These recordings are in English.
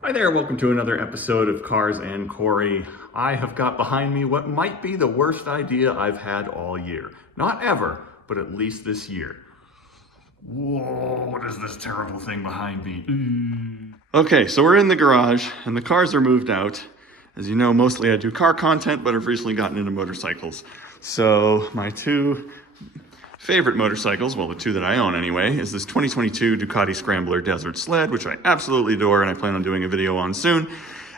Hi there, welcome to another episode of Cars and Corey. I have got behind me what might be the worst idea I've had all year. Not ever, but at least this year. Whoa, what is this terrible thing behind me? Okay, so we're in the garage and the cars are moved out. As you know, mostly I do car content, but I've recently gotten into motorcycles. So my two favorite motorcycles, well, the two that I own anyway, is this 2022 Ducati Scrambler Desert Sled, which I absolutely adore and I plan on doing a video on soon,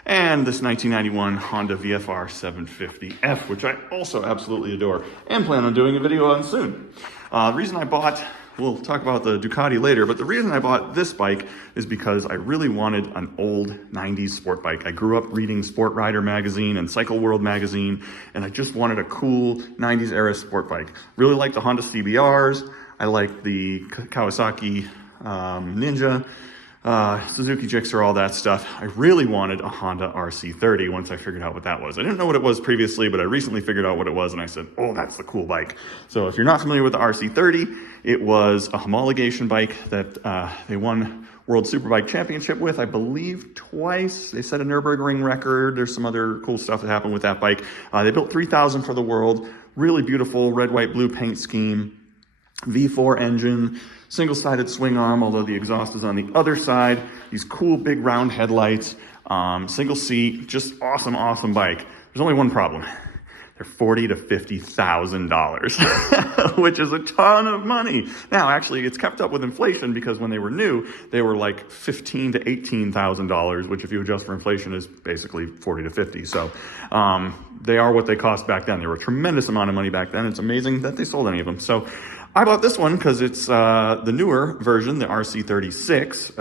and this 1991 Honda VFR750F, which I also absolutely adore and plan on doing a video on soon. The reason I bought, we'll talk about the Ducati later, but the reason I bought this bike is because I really wanted an old 90s sport bike. I grew up reading Sport Rider magazine and Cycle World magazine, and I just wanted a cool 90s era sport bike. Really like the Honda CBRs. I like the Kawasaki Ninja, Suzuki Gixxer, all that stuff. I really wanted a Honda RC30 once I figured out what that was. I didn't know what it was previously, but I recently figured out what it was and I said, oh, that's the cool bike. So if you're not familiar with the RC30, it was a homologation bike that they won World Superbike Championship with, I believe twice. They set a Nürburgring record. There's some other cool stuff that happened with that bike. They built 3,000 for the world. Really beautiful red, white, blue paint scheme. V4 engine, single-sided swing arm, although the exhaust is on the other side. These cool big round headlights, single seat, just awesome, awesome bike. There's only one problem. They're $40,000 to $50,000, which is a ton of money. Now, actually, it's kept up with inflation because when they were new, they were like $15,000 to $18,000, which if you adjust for inflation is basically 40 to 50. So they are what they cost back then. They were a tremendous amount of money back then. It's amazing that they sold any of them. So I bought this one because it's the newer version, the RC36.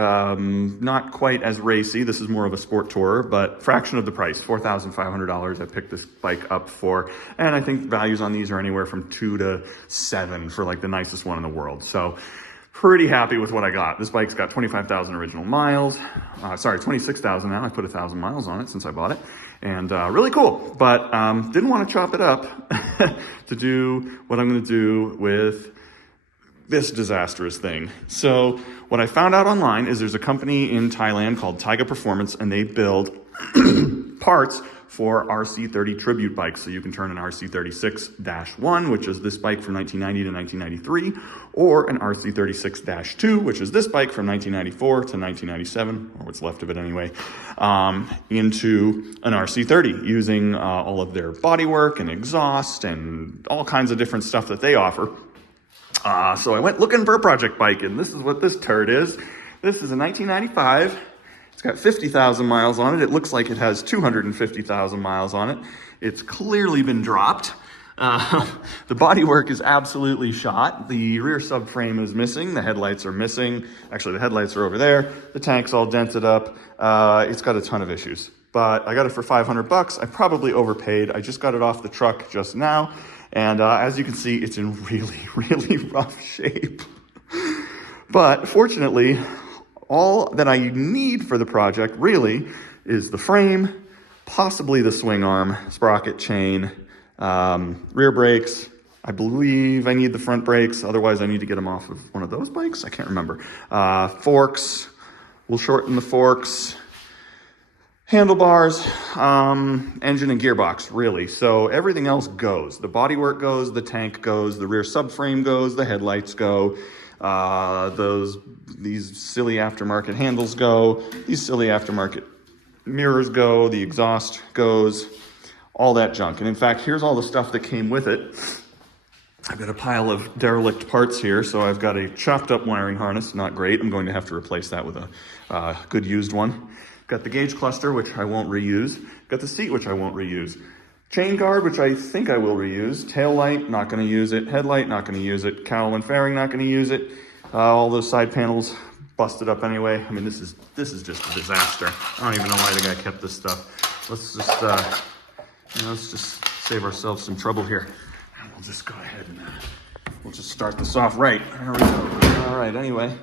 Not quite as racy. This is more of a sport tourer, but fraction of the price, $4,500 I picked this bike up for. And I think values on these are anywhere from 2 to 7 for like the nicest one in the world. So pretty happy with what I got. This bike's got 25,000 original miles. Sorry, 26,000 now. I put 1,000 miles on it since I bought it. And really cool, but didn't want to chop it up to do what I'm going to do with this disastrous thing. So what I found out online is there's a company in Thailand called Taiga Performance, and they build parts for RC30 tribute bikes. So you can turn an RC36-1, which is this bike from 1990 to 1993, or an RC36-2, which is this bike from 1994 to 1997, or what's left of it anyway, into an RC30 using all of their bodywork and exhaust and all kinds of different stuff that they offer. So I went looking for a project bike, and this is what this turd is. This is a 1995. It's got 50,000 miles on it. It looks like it has 250,000 miles on it. It's clearly been dropped. The bodywork is absolutely shot. The rear subframe is missing. The headlights are missing. Actually, the headlights are over there. The tank's all dented up. It's got a ton of issues. But I got it for 500 bucks. I probably overpaid. I just got it off the truck just now. And as you can see, it's in really, really rough shape. But fortunately, all that I need for the project really is the frame, possibly the swing arm, sprocket chain, rear brakes. I believe I need the front brakes. Otherwise, I need to get them off of one of those bikes. I can't remember. Forks. We'll shorten the forks. Handlebars, engine and gearbox, really. So everything else goes. The bodywork goes, the tank goes, the rear subframe goes, the headlights go, these silly aftermarket handles go, these silly aftermarket mirrors go, the exhaust goes, all that junk. And in fact, here's all the stuff that came with it. I've got a pile of derelict parts here. So I've got a chopped up wiring harness, not great. I'm going to have to replace that with a good used one. Got the gauge cluster, which I won't reuse. Got the seat, which I won't reuse. Chain guard, which I think I will reuse. Tail light, not going to use it. Headlight, not going to use it. Cowl and fairing, not going to use it. All those side panels busted up anyway. I mean, this is just a disaster. I don't even know why the guy kept this stuff. Let's just save ourselves some trouble here. And we'll just go ahead and we'll just start this off right. There we go. All right. Anyway.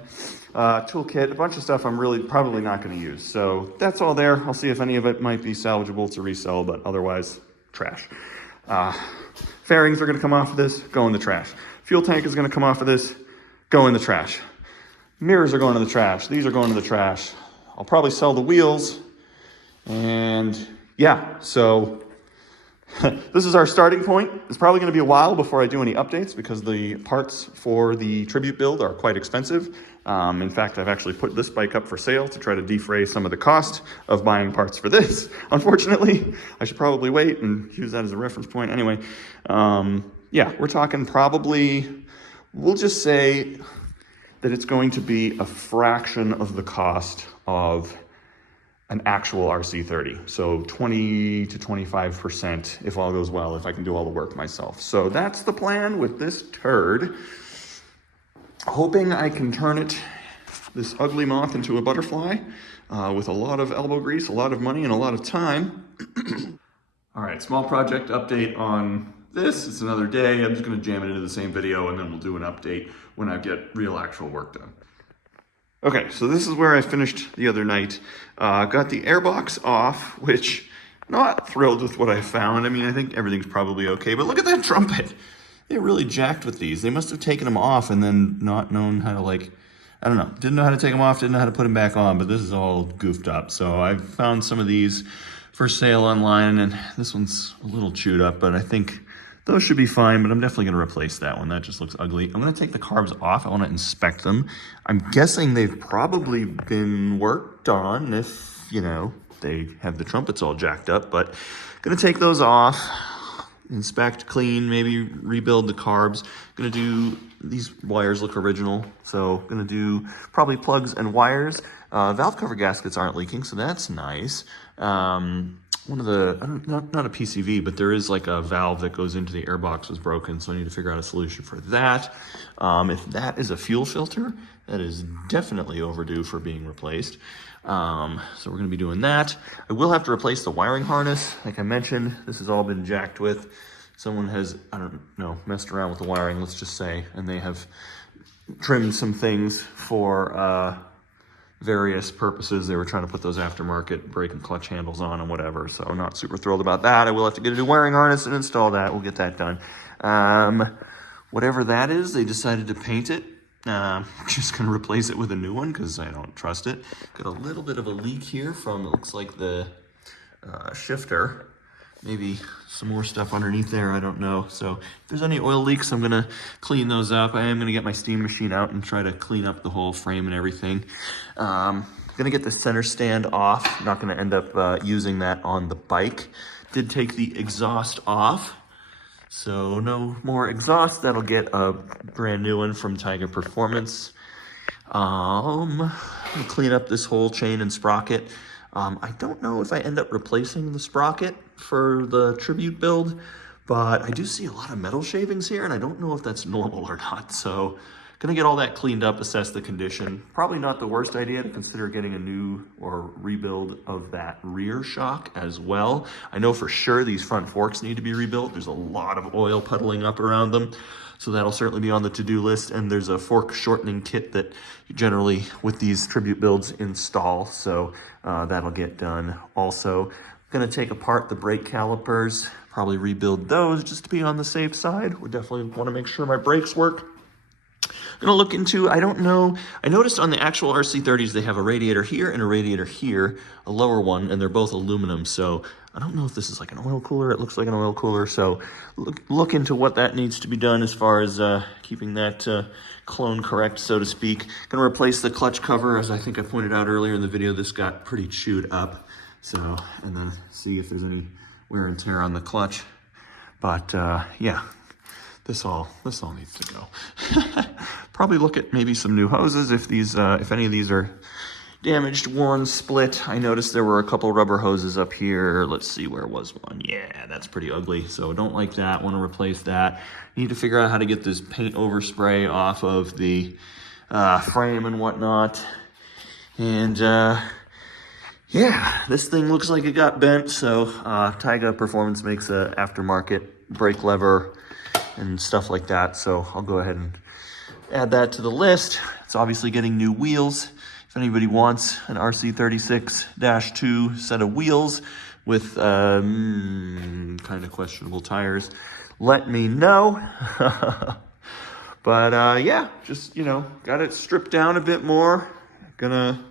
Toolkit, a bunch of stuff I'm really probably not going to use. So that's all there. I'll see if any of it might be salvageable to resell, but otherwise, trash. Fairings are going to come off of this, go in the trash. Fuel tank is going to come off of this, go in the trash. Mirrors are going to the trash. These are going to the trash. I'll probably sell the wheels And yeah, so this is our starting point. It's probably going to be a while before I do any updates because the parts for the Tribute build are quite expensive. In fact, I've actually put this bike up for sale to try to defray some of the cost of buying parts for this. Unfortunately, I should probably wait and use that as a reference point. Anyway, yeah, we're talking probably, we'll just say that it's going to be a fraction of the cost of an actual RC30. So 20 to 25% if all goes well, if I can do all the work myself. So that's the plan with this turd. Hoping I can turn it, this ugly moth, into a butterfly with a lot of elbow grease, a lot of money, and a lot of time. All right, small project update on this. It's another day. I'm just gonna jam it into the same video and then we'll do an update when I get real actual work done. Okay, so this is where I finished the other night. Got the airbox off, which not thrilled with what I found. I mean, I think everything's probably okay, but look at that trumpet. They really jacked with these. They must have taken them off and then not known how to, like, I don't know, didn't know how to take them off, didn't know how to put them back on, but this is all goofed up. So I found some of these for sale online, and this one's a little chewed up, but I think those should be fine, but I'm definitely gonna replace that one. That just looks ugly. I'm gonna take the carbs off. I wanna inspect them. I'm guessing they've probably been worked on if, you know, they have the trumpets all jacked up, but gonna take those off, inspect, clean, maybe rebuild the carbs. Gonna do, these wires look original, so gonna do probably plugs and wires. Valve cover gaskets aren't leaking, so that's nice. One of the, not a PCV, but there is like a valve that goes into the airbox was broken, so I need to figure out a solution for that. If that is a fuel filter, that is definitely overdue for being replaced. So we're gonna be doing that. I will have to replace the wiring harness. Like I mentioned, this has all been jacked with. Someone has, I don't know, messed around with the wiring, let's just say, and they have trimmed some things for various purposes. They were trying to put those aftermarket brake and clutch handles on and whatever, so I'm not super thrilled about that. I will have to get a new wiring harness and install that. We'll get that done. Whatever that is, they decided to paint it. Just gonna replace it with a new one because I don't trust it. Got a little bit of a leak here from, it looks like the shifter. Maybe some more stuff underneath there, I don't know. So if there's any oil leaks, I'm gonna clean those up. I am gonna get my steam machine out and try to clean up the whole frame and everything. Gonna get the center stand off. Not gonna end up using that on the bike. Did take the exhaust off, so no more exhaust. That'll get a brand new one from Tiger Performance. I'll clean up this whole chain and sprocket. I don't know if I end up replacing the sprocket for the Tribute build, but I do see a lot of metal shavings here, and I don't know if that's normal or not. So gonna get all that cleaned up, assess the condition. Probably not the worst idea to consider getting a new or rebuild of that rear shock as well. I know for sure these front forks need to be rebuilt. There's a lot of oil puddling up around them. So that'll certainly be on the to-do list. And there's a fork shortening kit that you generally, with these Tribute builds, install. So that'll get done also. Gonna take apart the brake calipers, probably rebuild those just to be on the safe side. We definitely wanna make sure my brakes work. Gonna look into, I don't know, I noticed on the actual RC30s, they have a radiator here and a radiator here, a lower one, and they're both aluminum. So I don't know if this is like an oil cooler. It looks like an oil cooler. So look into what that needs to be done as far as keeping that clone correct, so to speak. Gonna replace the clutch cover. As I think I pointed out earlier in the video, this got pretty chewed up. So, and then see if there's any wear and tear on the clutch. But yeah, this all needs to go. Probably look at maybe some new hoses if these, if any of these are damaged, worn, split. I noticed there were a couple rubber hoses up here. Let's see, where was one? Yeah, that's pretty ugly. So don't like that, want to replace that. Need to figure out how to get this paint overspray off of the frame and whatnot. And yeah, this thing looks like it got bent. So Tiger Performance makes a aftermarket brake lever and stuff like that. So I'll go ahead and add that to the list. It's obviously getting new wheels. If anybody wants an RC36-2 set of wheels with kind of questionable tires, let me know. But yeah, just, you know, got it stripped down a bit more. Gonna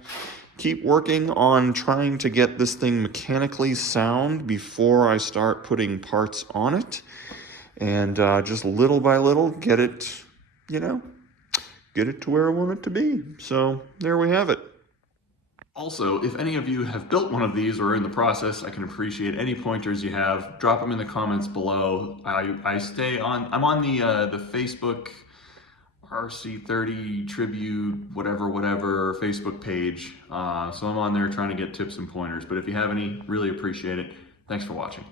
keep working on trying to get this thing mechanically sound before I start putting parts on it. And just little by little get it, you know, get it to where I want it to be. So there we have it. Also, if any of you have built one of these or are in the process, I can appreciate any pointers you have. Drop them in the comments below. I'm on the Facebook RC30 tribute, whatever Facebook page. So I'm on there trying to get tips and pointers. But if you have any, really appreciate it. Thanks for watching.